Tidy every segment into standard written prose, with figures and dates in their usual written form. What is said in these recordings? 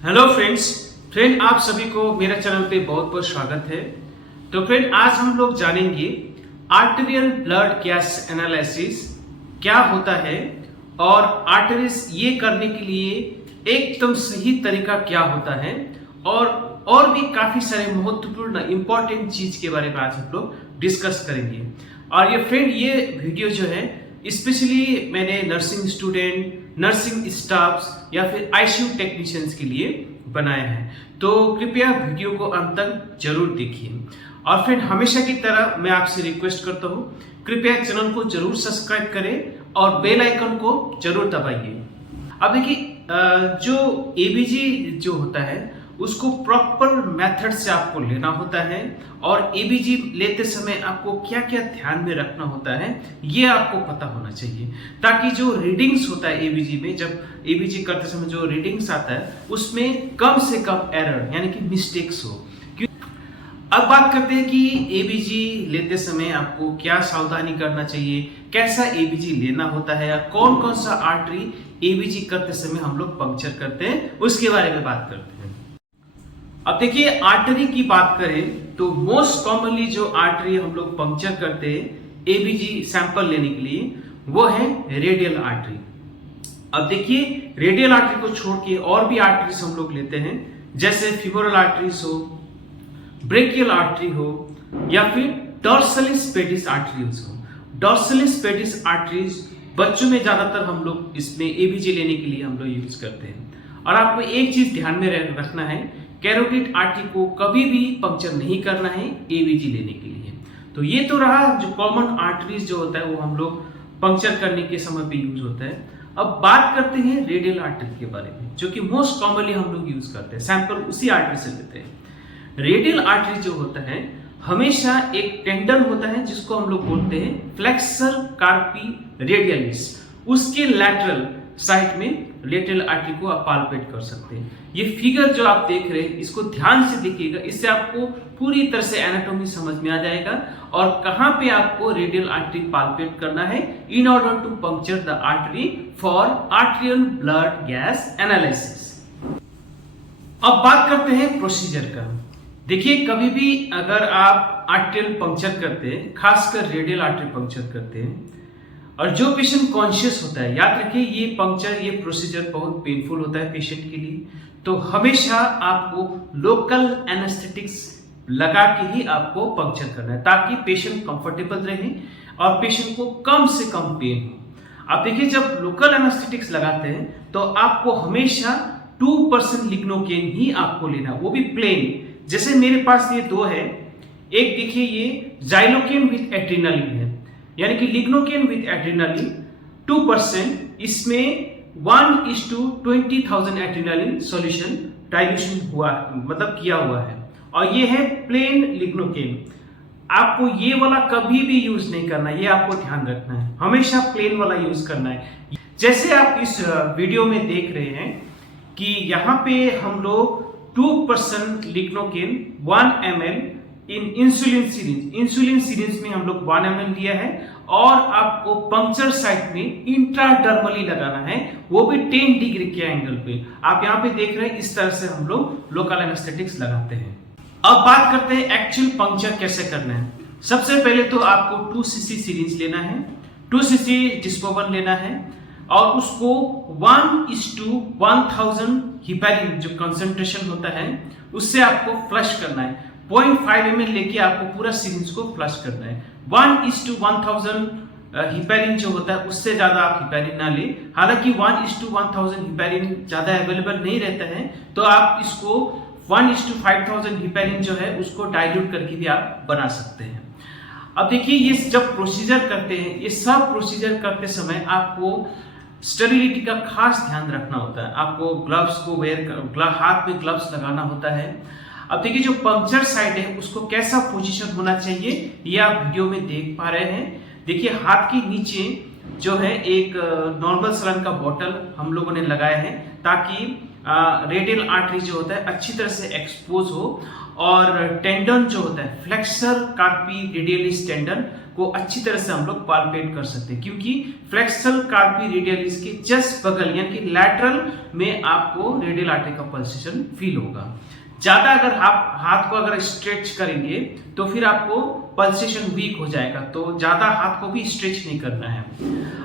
Hello friend आप सभी को मेरे चैनल पे बहुत बहुत स्वागत है। तो फ्रेंड आज हम लोग जानेंगे आर्टेरियल ब्लड गैस एनालिसिस क्या होता है और आर्टरीज ये करने के लिए एकदम सही तरीका क्या होता है और भी काफी सारे महत्वपूर्ण इंपॉर्टेंट चीज के बारे में आज हम लोग डिस्कस करेंगे। और ये फ्रेंड ये वीडियो जो है स्पेशली मैंने नर्सिंग स्टूडेंट, नर्सिंग स्टाफ्स या फिर आईसीयू टेक्नीशियंस के लिए बनाया है, तो कृपया वीडियो को अंत तक जरूर देखिए। और फिर हमेशा की तरह मैं आपसे रिक्वेस्ट करता हूँ, कृपया चैनल को जरूर सब्सक्राइब करें और बेल आइकन को जरूर दबाइए। अब देखिए जो एबीजी जो होता है उसको प्रॉपर मेथड से आपको लेना होता है और एबीजी लेते समय आपको क्या क्या ध्यान में रखना होता है ये आपको पता होना चाहिए, ताकि जो रीडिंग्स होता है एबीजी में, जब एबीजी करते समय जो रीडिंग्स आता है उसमें कम से कम एरर यानी कि मिस्टेक्स हो। अब बात करते हैं कि एबीजी लेते समय आपको क्या सावधानी करना चाहिए, कैसा एबीजी लेना होता है, या कौन कौन सा आर्टरी एबीजी करते समय हम लोग पंक्चर करते हैं उसके बारे में बात करते हैं। अब देखिए आर्टरी की बात करें तो मोस्ट कॉमनली जो आर्टरी हम लोग पंक्चर करते हैं एबीजी सैंपल लेने के लिए वो है रेडियल आर्टरी। अब देखिए रेडियल आर्टरी को छोड़ के और भी आर्टरीज हम लोग लेते हैं, जैसे फीमोरल आर्टरीज हो, ब्रेकियल आर्टरी हो या फिर डॉर्सलिस पेडिस आर्टरीज हो। डॉर्सलिस पेडिस आर्टरीज बच्चों में ज्यादातर हम लोग इसमें एबीजी लेने के लिए हम लोग यूज करते हैं। और आपको एक चीज ध्यान में रखना है, कैरोटिड आर्टरी को कभी भी पंक्चर नहीं करना है एबीजी लेने के लिए। तो ये तो रहा जो कॉमन आर्टरीज जो होता है वो हम लोग पंक्चर करने के समय पे यूज होता है। अब बात करते हैं रेडियल आर्टरी के बारे में, जो कि मोस्ट कॉमनली हम लोग यूज करते हैं, सैंपल उसी आर्टरी से लेते हैं। रेडियल आर्टरी जो होता है हमेशा एक टेंडन होता है जिसको हम लोग बोलते हैं फ्लेक्सर कार्पी रेडियलिस, उसके लैटरल साइड में रेडियल आर्टरी को आप पाल्पेट कर सकते हैं। ये फिगर जो आप देख रहे हैं इसको ध्यान से देखिएगा, इससे आपको पूरी तरह से एनाटॉमी समझ में आ जाएगा और कहां पे आपको रेडियल आर्टरी पाल्पेट करना है in order to puncture the artery for arterial blood gas analysis. अब बात करते हैं प्रोसीजर का। देखिए कभी भी अगर आप आर्टेरियल पंक्चर करते हैं, खासकर रेडियल आर्टरी पंक्चर करते हैं, और जो पेशेंट कॉन्शियस होता है, याद रखिए ये पंक्चर ये प्रोसीजर बहुत पेनफुल होता है पेशेंट के लिए, तो हमेशा आपको लोकल एनेस्थेटिक्स लगा के ही आपको पंक्चर करना है ताकि पेशेंट कंफर्टेबल रहे और पेशेंट को कम से कम पेन हो। आप देखिए जब लोकल एनेस्थेटिक्स लगाते हैं तो आपको हमेशा 2% लिग्नोकेन ही आपको लेना, वो भी प्लेन। जैसे मेरे पास ये दो है, एक देखिए ये जाइलोकेन विथ एड्रेनालिन है, यानी कि लिग्नोकेन विथ एड्रेनालिन 2%, इसमें 1:20,000 एड्रेनालिन सॉल्यूशन डाइल्यूशन हुआ, मतलब किया हुआ है। और ये है प्लेन लिग्नोकेन। आपको ये वाला कभी भी यूज नहीं करना, ये आपको ध्यान रखना है, हमेशा प्लेन वाला यूज करना है। जैसे आप इस वीडियो में देख रहे हैं कि यहाँ पे हम लोग 2% लिग्नोकेन 1 ml इन इंसुलिन सीरीज में हम लोग 1 ml लिया है और आपको पंक्चर साइट में इंट्राडर्मली लगाना है, वो भी 10 डिग्री के एंगल पे। आप यहाँ पे देख रहे हैं इस तरह से हम लोग लोकल एनेस्थेटिक्स लगाते हैं। अब बात करते हैं एक्चुअल पंक्चर कैसे करना है। सबसे पहले तो आपको 2 cc सीरीज लेना है, 2 cc डिस्पोवन लेना है और उसको 1:1000 हिपैरिन जो कंसंट्रेशन होता है उससे आपको फ्लश करना है। 0.5 ml लेके आपको पूरा सीरीज को फ्लश करना है। 1:1000 हिपैरिन जो होता है उससे ज्यादा आप हिपैरिन ना ले, हालांकि 1:1000 हिपैरिन ज्यादा अवेलेबल नहीं रहता है, तो आप इसको 1:5000 हिपैरिन जो है उसको डाइल्यूट करके भी आप बना सकते हैं। अब देखिए ये जब प्रोसीजर करते हैं, ये सब प्रोसीजर करते समय आपको स्टेरिलिटी का खास ध्यान रखना होता है। आपको ग्लव्स को हाथ में ग्लव्स लगाना होता है। अब देखिए जो पंक्चर साइट है उसको कैसा पोजीशन होना चाहिए ये आप वीडियो में देख पा रहे हैं। देखिए हाथ के नीचे जो है एक नॉर्मल सलाइन का बॉटल हम लोगों ने लगाया है ताकि रेडियल आर्टरी जो होता है अच्छी तरह से एक्सपोज हो और टेंडन जो होता है फ्लेक्सर कार्पी रेडियलिस टेंडन को अच्छी तरह से हम लोग पाल्पेट कर सकते हैं, क्योंकि फ्लेक्सर कार्पी रेडियलिस के जस्ट बगल यानी कि लैटरल में आपको रेडियल आर्टरी का पल्सेशन फील होगा। ज्यादा अगर आप हाथ को अगर स्ट्रेच करेंगे तो फिर आपको पल्सेशन वीक हो जाएगा, तो ज्यादा हाथ को भी स्ट्रेच नहीं करना है।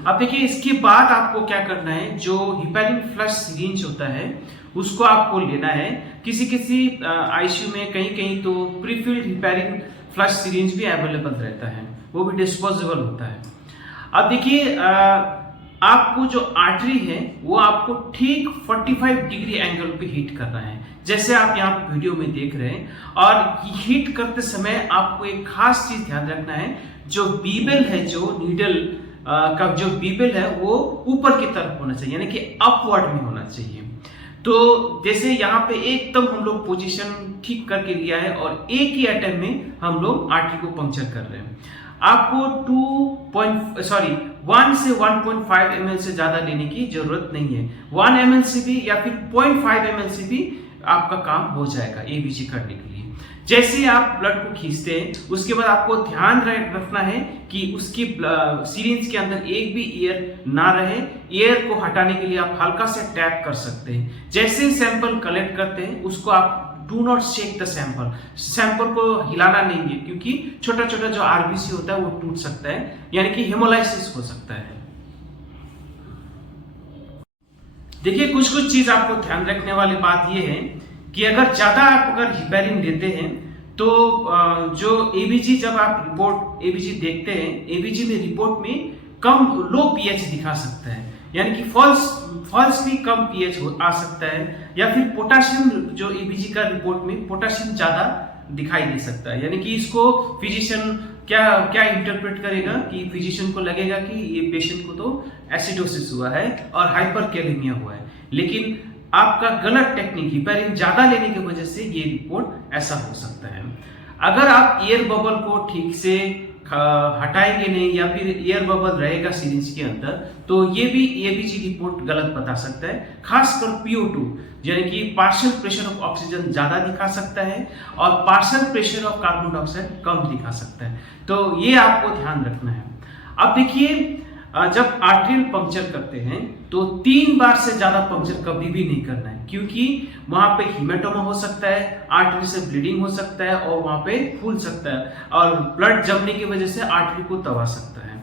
अब देखिए इसके बाद आपको क्या करना है, जो हिपैरिन फ्लश सिरिंज होता है उसको आपको लेना है। किसी किसी आईसीयू में कहीं कहीं तो प्रीफिल्ड हिपैरिन फ्लश सिरिंज भी अवेलेबल रहता है, वो भी डिस्पोजेबल होता है। अब देखिए आपको जो आर्टरी है वो आपको ठीक 45 डिग्री एंगल पे हिट करना है, जैसे आप यहाँ वीडियो में देख रहे हैं। और हिट करते समय आपको एक खास चीज ध्यान रखना है, जो बीबल है, जो नीडल का जो बीबल है वो ऊपर की तरफ होना चाहिए, यानी कि अपवर्ड में होना चाहिए। तो जैसे यहाँ पे एकदम हम लोग पोजीशन ठीक करके लिया है और एक ही अटेम्प्ट में हम लोग आर्टरी को पंक्चर कर रहे हैं। आपको 1 से 1.5 ml से ज्यादा लेने की जरूरत नहीं है। 1 ml से भी या फिर 0.5 ml से भी आपका काम हो जाएगा एबीजी करने के लिए। जैसे ही आप ब्लड को खींचते हैं उसके बाद आपको ध्यान रखना है कि उसकी सिरिंज के अंदर एक भी एयर ना रहे। एयर को हटाने के लिए आप हल्का से टैप कर सकते हैं। जैसे सैंपल कलेक्ट करते हैं उसको आप do not shake the sample, sample को हिलाना नहीं है, क्योंकि छोटा छोटा जो आरबीसी होता है वो टूट सकता है, यानी कि हेमोलाइसिस हो सकता है। देखिए कुछ कुछ चीज आपको ध्यान रखने वाली बात यह है कि अगर ज्यादा आप अगर हिपैरिन लेते हैं तो जो एबीजी, जब आप रिपोर्ट एबीजी देखते हैं, एबीजी में रिपोर्ट में कम लो पीएच दिखा सकता है, यानी कि फॉल्स भी कम पीएच आ सकता है, या फिर पोटेशियम जो एबीजी का रिपोर्ट में पोटेशियम ज्यादा दिखाई दे सकता है। यानी कि इसको फिजिशियन क्या इंटरप्रेट करेगा कि फिजिशियन को लगेगा कि ये पेशेंट को तो एसिडोसिस हुआ है और हाइपरकैलेमिया हुआ है, लेकिन आपका गलत टेक्निक हिपैरिन ज्यादा लेने की वजह से ये रिपोर्ट ऐसा हो सकता है। अगर आप एयर बबल को ठीक से हटाएंगे नहीं या फिर एयर बबल रहेगा सिरिंज के अंदर, तो ये भी एबीजी रिपोर्ट गलत बता सकता है। खासकर PO2 यानी कि पार्शियल प्रेशर ऑफ ऑक्सीजन ज्यादा दिखा सकता है और partial pressure of carbon dioxide कम दिखा सकता है, तो ये आपको ध्यान रखना है। अब देखिए जब आर्टरियल पंक्चर करते हैं तो 3 बार से ज्यादा पंक्चर कभी भी नहीं करना है, क्योंकि वहां पे हीमेटोमा हो सकता है, आर्टरी से ब्लीडिंग हो सकता है और वहां पे फूल सकता है और ब्लड जमने की वजह से आर्टरी को दबा सकता है,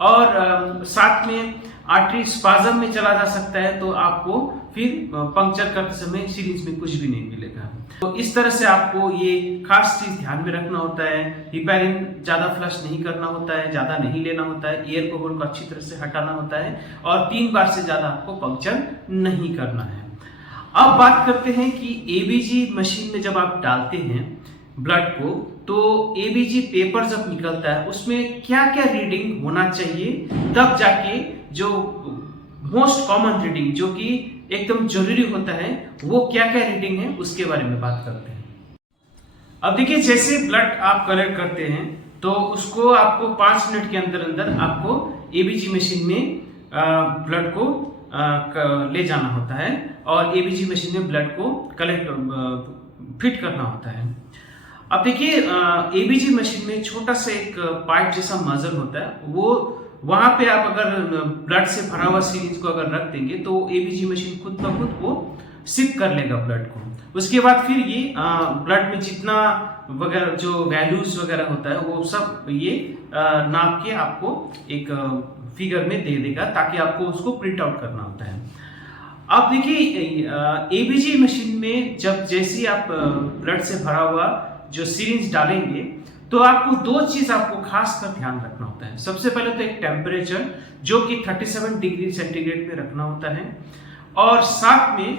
और साथ में आर्टरी स्पाज्म में चला जा सकता है, तो आपको फिर पंक्चर करते समय सिरिंज में कुछ भी नहीं मिलेगा। तो इस तरह से आपको ये खास चीज ध्यान में रखना होता है। हिपैरिन ज्यादा फ्लश नहीं करना होता है, ज्यादा नहीं लेना होता है, एयर बबल को अच्छी तरह से हटाना होता है और 3 बार से ज्यादा आपको पंक्चर नहीं करना है। अब बात करते हैं कि एबीजी मशीन में जब आप डालते हैं ब्लड को, तो एबीजी पेपर जब निकलता है उसमें क्या क्या रीडिंग होना चाहिए, तब जाके जो मोस्ट कॉमन रीडिंग जो कि एकदम जरूरी होता है वो क्या क्या रीडिंग है उसके बारे में बात करते हैं। अब देखिए जैसे ब्लड आप कलेक्ट करते हैं तो उसको आपको 5 मिनट के अंदर अंदर आपको एबीजी मशीन में ब्लड को ले जाना होता है और एबीजी मशीन में ब्लड को फिट करना होता है। अब देखिए एबीजी मशीन में छोटा सा एक पाइप जैसा मजल होता है, वो वहां पे आप अगर ब्लड से भरा हुआ सीरीज को अगर रख देंगे तो एबीजी मशीन खुद ब खुद वो सिप कर लेगा ब्लड को। उसके बाद फिर ये ब्लड में जितना वगैरह जो वैल्यूज वगैरह होता है वो सब ये नाप के आपको एक फिगर में दे देगा, ताकि आपको उसको प्रिंट आउट करना होता है। अब देखिए एबीजी मशीन में जब जैसे आप ब्लड से भरा हुआ जो सीरीज डालेंगे तो आपको 2 चीज आपको खास कर ध्यान रखना होता है। सबसे पहले तो एक टेम्परेचर जो कि 37 डिग्री सेंटीग्रेड पे रखना होता है, और साथ में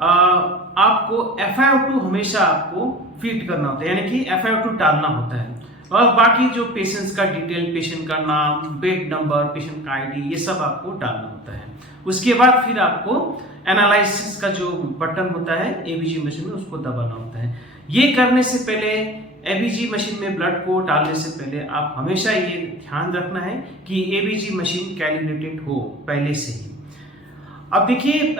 आपको FiO2 हमेशा आपको फीड करना होता है, यानी कि FiO2 डालना होता है। और बाकी जो पेशेंट्स का डिटेल, पेशेंट का नाम, बेड नंबर, पेशेंट का ID, ये सब आपको डालना होता है। उसके बाद फिर आपको एनालिसिस का जो बटन होता है एबीजी मशीन में उसको दबाना होता है। ये करने से पहले, एबीजी मशीन में ब्लड को डालने से पहले आप हमेशा ये ध्यान रखना है कि एबीजी मशीन कैलिब्रेटेड हो पहले से ही। अब देखिए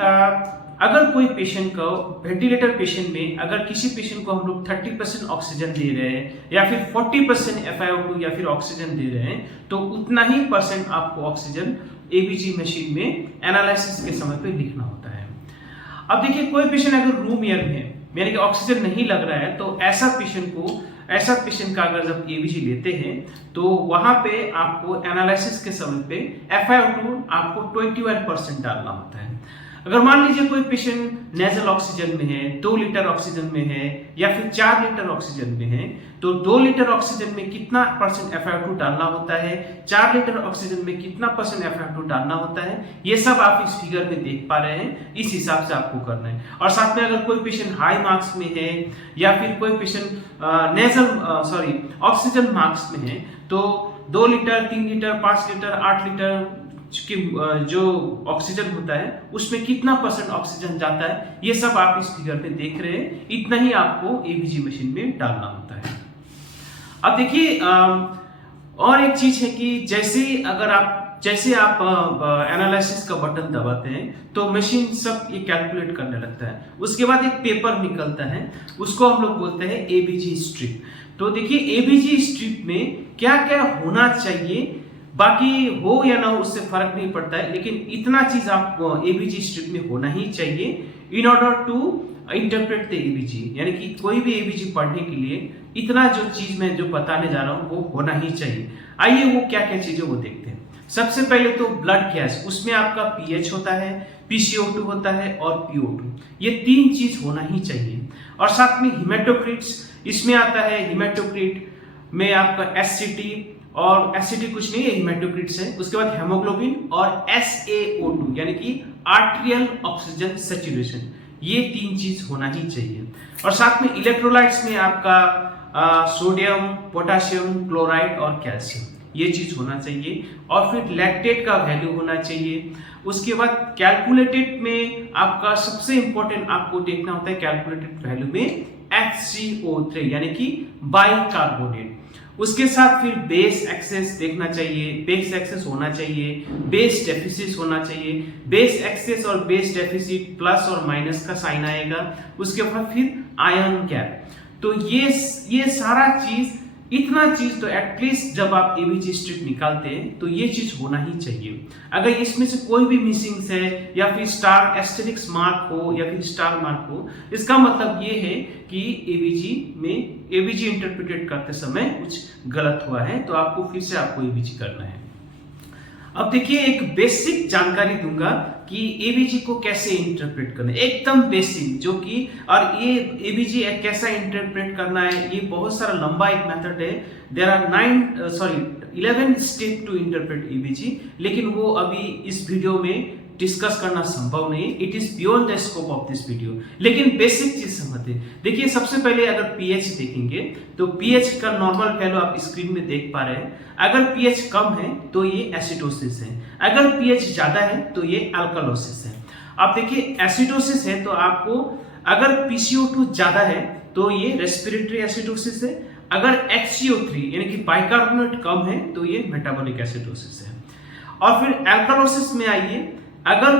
अगर कोई पेशेंट को वेंटिलेटर पेशेंट में अगर किसी पेशेंट को हम लोग 30% ऑक्सीजन दे रहे हैं या फिर 40% FiO2 या फिर ऑक्सीजन दे रहे हैं, तो उतना ही परसेंट आपको ऑक्सीजन एबीजी मशीन में एनालिसिस के समय पे लिखना होता है। अब देखिए, कोई पेशेंट अगर रूम एयर में है, यानी कि ऑक्सीजन नहीं लग रहा है, तो ऐसा पेशेंट का अगर जब एबीजी लेते हैं तो वहां पे आपको एनालिसिस के समय पे FiO2 आपको 21% डालना होता है। अगर मान लीजिए कोई पेशेंट नेजल ऑक्सीजन में है, 2 लीटर ऑक्सीजन में है या फिर 4 लीटर ऑक्सीजन में है, तो 2 लीटर ऑक्सीजन में कितना परसेंट FiO2 डालना होता है, 4 लीटर ऑक्सीजन में कितना परसेंट FiO2 डालना होता है, ये सब आप इस फिगर में देख पा रहे हैं। इस हिसाब से आपको करना है। और साथ में अगर कोई पेशेंट हाई मार्क्स में है या फिर कोई पेशेंट ऑक्सीजन मार्क्स में है, तो 2 लीटर, 3 लीटर, 5 लीटर, 8 लीटर कि जो ऑक्सीजन होता है उसमें कितना परसेंट ऑक्सीजन जाता है, ये सब आप इस फिगर में देख रहे हैं। इतना ही आपको एबीजी मशीन में डालना होता है। अब देखिए, और एक चीज है कि जैसे आप एनालिसिस का बटन दबाते हैं तो मशीन सब ये कैलकुलेट करने लगता है। उसके बाद एक पेपर निकलता है, उसको हम लोग बोलते हैं एबीजी स्ट्रिप। तो देखिए, एबीजी स्ट्रिप में क्या क्या होना चाहिए, बाकी हो या ना हो उससे फर्क नहीं पड़ता है, लेकिन इतना चीज आपको एबीजी स्ट्रिप में होना ही चाहिए in order to interpret the ABG. यानी कि कोई भी एबीजी पढ़ने के लिए इतना जो चीज मैं जो बताने जा रहा हूं वो होना ही चाहिए। आइए वो क्या क्या चीजें वो देखते हैं। सबसे पहले तो ब्लड गैस, उसमें आपका पीएच होता है, PCO2 होता है और PO2, ये 3 चीज होना ही चाहिए। और साथ में हिमेटोक्रिट्स, इसमें आता है हिमेटोक्रिट में आपका एससीटी, और एससीटी कुछ नहीं है, हिमेटोक्रिट्स है। उसके बाद हेमोग्लोबिन और SaO2 यानी कि आर्टेरियल ऑक्सीजन सैचुरेशन, ये 3 चीज होना ही चाहिए। और साथ में इलेक्ट्रोलाइट्स में आपका सोडियम, पोटेशियम, क्लोराइड और कैल्शियम, ये चीज होना चाहिए। और फिर लैक्टेट का वैल्यू होना चाहिए। उसके बाद कैलकुलेटेड में आपका सबसे इंपॉर्टेंट आपको देखना होता है कैलकुलेटेड वैल्यू में HCO3 यानी कि बाइकार्बोनेट। उसके साथ फिर बेस एक्सेस देखना चाहिए, बेस एक्सेस होना चाहिए, बेस डेफिसिट होना चाहिए। बेस एक्सेस और बेस डेफिसिट प्लस और माइनस का साइन आएगा। उसके बाद फिर आयन गैप। तो ये सारा चीज, इतना चीज तो एटलीस्ट जब आप एबीजी स्ट्रिप निकालते हैं तो ये चीज होना ही चाहिए। अगर इसमें से कोई भी मिसिंग्स है या फिर स्टार एस्टेरिक्स मार्क हो या फिर स्टार मार्क हो, इसका मतलब ये है कि एबीजी इंटरप्रेटेड करते समय कुछ गलत हुआ है, तो आपको फिर से एबीजी करना है। अब देखिए, एक बेसिक जानकारी दूंगा कि एबीजी को कैसे इंटरप्रेट करना है, एकदम बेसिक, जो कि और ये एबीजी कैसा इंटरप्रेट करना है, ये बहुत सारा लंबा एक मेथड है। There are 11 step to interpret ABG, लेकिन वो अभी इस वीडियो में डिस्कस करना संभव नहीं है। It is beyond the scope of this video, लेकिन बेसिक चीज समझते हैं। देखिए, सबसे पहले अगर पीएच देखेंगे तो पीएच का नॉर्मल वैल्यू आप स्क्रीन में देख पा रहे हैं। अगर पीएच कम है तो ये एसिडोसिस है, अगर पीएच ज्यादा है तो ये अल्कालोसिस है। आप देखिए, एसिडोसिस है तो आपको, अगर PCO2 ज्यादा है तो ये रेस्पिरेटरी एसिडोसिस है, अगर HCO3 यानी कि बाइकार्बोनेट कम है तो ये मेटाबॉलिक एसिडोसिस है। और फिर अल्कालोसिस में आइए, अगर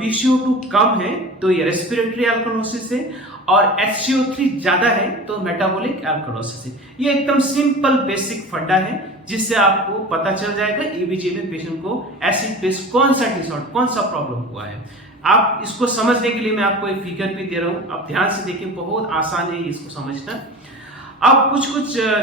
PCO2 कम है तो ये रेस्पिरेटरी अल्कालोसिस है, और HCO3 ज्यादा है तो मेटाबॉलिक अल्कालोसिस है। ये एकदम सिंपल बेसिक फंडा है जिससे आपको पता चल जाएगा एबीजी में पेशेंट को एसिड बेस कौन सा डिसऑर्डर, कौन सा प्रॉब्लम हुआ है। आप इसको समझने के लिए मैं आपको एक फिगर भी दे रहा हूं, आप ध्यान से देखिए, बहुत आसान है इसको समझना। अब कुछ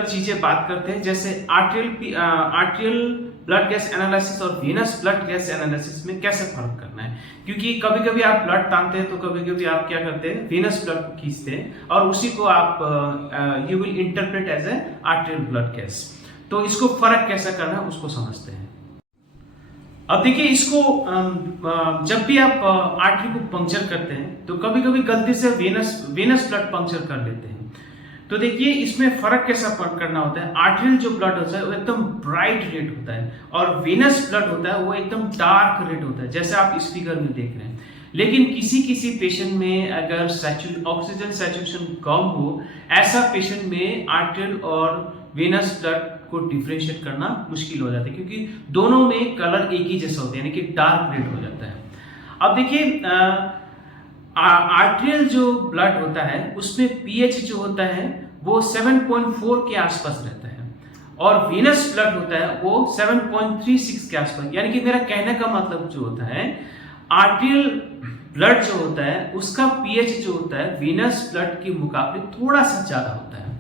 चीजें बात करते हैं, जैसे आर्टेरियल ब्लड गैस एनालिसिस और वीनस ब्लड गैस एनालिसिस में कैसे फर्क करना है। क्योंकि कभी कभी आप ब्लड टांगते हैं तो कभी कभी आप क्या करते हैं, वीनस ब्लड खींचते हैं और उसी को आप you will interpret as a arterial blood gas. तो इसको फर्क कैसे करना है उसको समझते हैं। अब देखिए, इसको जब भी आप आर्टरी को पंक्चर करते हैं तो कभी कभी गलती से वेनस ब्लड पंक्चर कर लेते हैं। तो देखिए, इसमें फर्क कैसा फर्क करना होता है। आर्टेरियल जो ब्लड होता है वो एकदम ब्राइट रेड होता है, और वेनस ब्लड होता है वो एकदम डार्क रेड होता है, जैसे आप इस फिगर में देख रहे हैं। लेकिन किसी पेशेंट में अगर ऑक्सीजन सैचुरेशन कम हो, ऐसा पेशेंट में आर्टेरियल और वेनस ब्लड को डिफरेंशिएट करना मुश्किल हो जाता है, क्योंकि दोनों में कलर एक ही जैसा होता है, यानी कि डार्क रेड हो जाता है। अब देखिए, आर्टेरियल जो ब्लड होता है उसमें पीएच जो होता है वो 7.4 के आसपास रहता है और वीनस ब्लड होता है वो 7.36 के आसपास। यानी कि मेरा कहने का मतलब जो होता है आर्टेरियल ब्लड जो होता है उसका पीएच जो होता है वीनस ब्लड के मुकाबले थोड़ा सा ज्यादा होता है।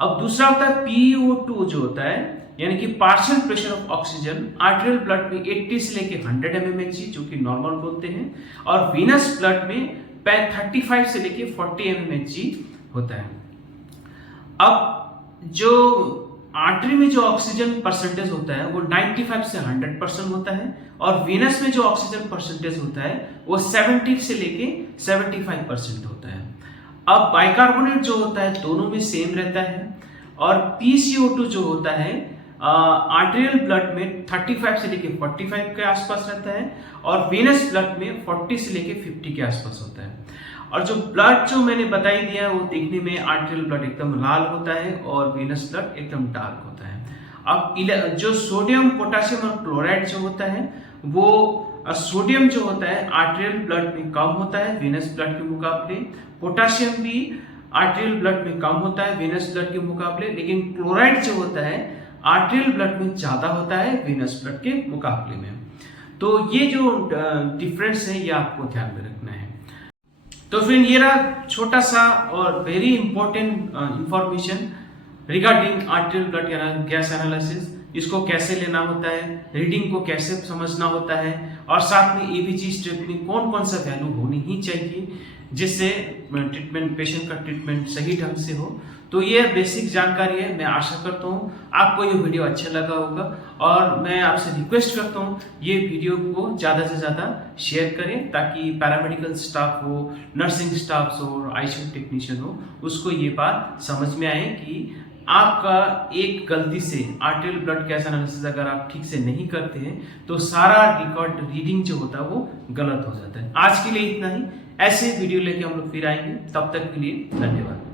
अब दूसरा होता है PaO2 जो होता है यानी कि partial pressure of oxygen arterial blood में 80 से लेके 100 mmHg जो कि नॉर्मल बोलते हैं और वीनस ब्लड में 35 से लेके 40 mmHg होता है। अब जो आर्टरी में जो ऑक्सीजन परसेंटेज होता है वो 95 से 100% होता है और वीनस में जो ऑक्सीजन परसेंटेज होता है वो 70 से लेके 75% होता है। अब बाइकार्बोनेट जो होता है दोनों में सेम रहता है और PCO2 जो होता है आर्टेरियल ब्लड में 35 से लेके 45 के आसपास रहता है और वीनस ब्लड में 40 से लेके 50 के आसपास होता है। और जो ब्लड जो मैंने बताई दिया वो देखने में आर्टेरियल ब्लड एकदम लाल होता है और वीनस ब्लड एकदम डार्क होता है। अब जो सोडियम पोटेशियम और क्लोराइड जो होता है वो सोडियम जो होता है आर्टेरियल ब्लड में कम होता है वीनस ब्लड के मुकाबले, पोटेशियम भी आर्टेरियल ब्लड में कम होता है वीनस ब्लड के मुकाबले, लेकिन क्लोराइड जो होता है आर्टेरियल ब्लड में ज्यादा होता है वीनस ब्लड के मुकाबले में। तो ये जो डिफरेंस है ये आपको ध्यान में रखना है। तो फ्रेंड ये रहा छोटा सा और very important information regarding arterial blood gas analysis. इसको कैसे लेना होता है, रीडिंग को कैसे समझना होता है और साथ में एबीजी स्टेप में कौन कौन सा वैल्यू होनी ही चाहिए जिससे ट्रीटमेंट पेशेंट का ट्रीटमेंट सही ढंग से हो। तो ये बेसिक जानकारी है। मैं आशा करता हूँ आपको ये वीडियो अच्छा लगा होगा और मैं आपसे रिक्वेस्ट करता हूँ ये वीडियो को ज़्यादा से ज़्यादा शेयर करें ताकि पैरामेडिकल स्टाफ हो, नर्सिंग स्टाफ हो, आईसीयू टेक्नीशियन हो, उसको ये बात समझ में आए कि आपका एक गलती से आर्टेरियल ब्लड गैस एनालिसिस अगर आप ठीक से नहीं करते हैं तो सारा रिकॉर्ड रीडिंग जो होता है वो गलत हो जाता है। आज के लिए इतना ही। ऐसे वीडियो लेके हम लोग फिर आएंगे, तब तक के लिए धन्यवाद।